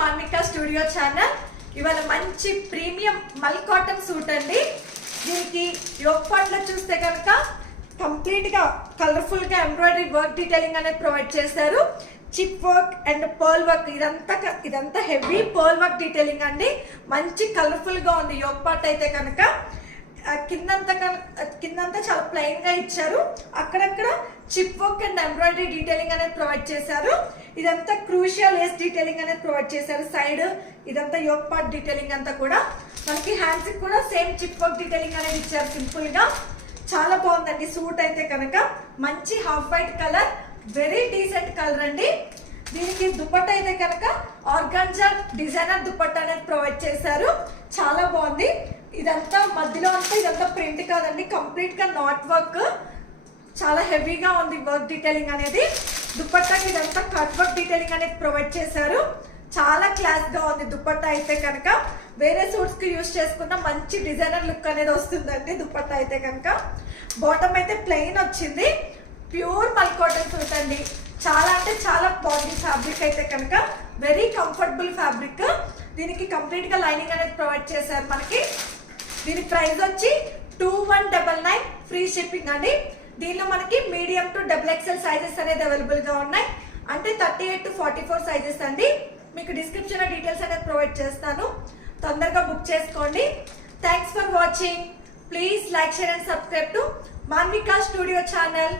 Manvika studio channel. ఇవాళ మంచి premium మల్ కాటన్ సూట్ అండి. దీనికి యోగ్ పార్ట్ లో చూస్తే కనుక కంప్లీట్ గా కలర్ఫుల్ గా ఎంబ్రాయిడరీ వర్క్ డీటెయిలింగ్ అనేది ప్రొవైడ్ చేశారు. Chip work and pearl work, ఇదంతా హెవీ పర్ల్ వర్క్ డీటెయిలింగ్ అండి. మంచి కలర్ఫుల్ గా ఉంది. యోగ్ పార్ట్ అయితే కనుక కిందంతా చాలా ప్లెయిన్ గా ఇచ్చారు. అక్కడక్కడ chip work and embroidery detailing అనేది ప్రొవైడ్ చేశారు. ఇదంతా క్రూషియల్ లేస్ డీటెయిలింగ్ అనేది ప్రొవైడ్ చేశారు. సైడ్ ఇదంతా యోగ్ పార్ట్ డీటెయిలింగ్ అంతా కూడా మనకి హ్యాండ్స్ కి కూడా సేమ్ చిప్ వర్క్ డీటెయిలింగ్ అనేది ఇచ్చారు. సింపుల్ గా చాలా బాగుందండి సూట్ అయితే కనుక. మంచి half white colour, very decent colour అండి. దీనికి దుపట్టా అయితే కనుక ఆర్గాంజా డిజైనర్ దుపట్టా అనేది ప్రొవైడ్ చేశారు. చాలా బాగుంది. ఇదంతా మధ్యలో అంతా ఇదంతా ప్రింట్ కాదండి, కంప్లీట్ గా నాట్ వర్క్. చాలా హెవీగా ఉంది వర్క్ డీటెయిలింగ్ అనేది. దుపట్టాకి ఇదంతా కట్ వర్క్ డీటెయిలింగ్ అనేది ప్రొవైడ్ చేశారు. చాలా క్లాస్ గా ఉంది దుపట్టా అయితే కనుక. వేరే సూట్స్ కి యూజ్ చేసుకున్న మంచి డిజైనర్ లుక్ అనేది వస్తుందండి దుపట్టా అయితే కనుక. బాటమ్ అయితే ప్లెయిన్ వచ్చింది. ప్యూర్ మల్ కాటన్ సూట్ అండి. చాలా అంటే చాలా బాగుంది ఫ్యాబ్రిక్ అయితే కనుక. Very comfortable fabric. దీనికి కంప్లీట్ గా లైనింగ్ అనేది ప్రొవైడ్ చేశారు మనకి. దీని ప్రైస్ వచ్చి 2199 ఫ్రీ షిప్పింగ్ అండి. దీనిలో మనకి మీడియం టు XXL సైజెస్ అనేది అవైలబుల్ గా ఉన్నాయి. అంటే 38 to 44 సైజెస్ అండి. మీకు డిస్క్రిప్షన్ లో డీటెయిల్స్ అనేది ప్రొవైడ్ చేస్తాను. తొందరగా బుక్ చేసుకోండి. Thanks for watching. Please like, share and subscribe to Manvika studio channel.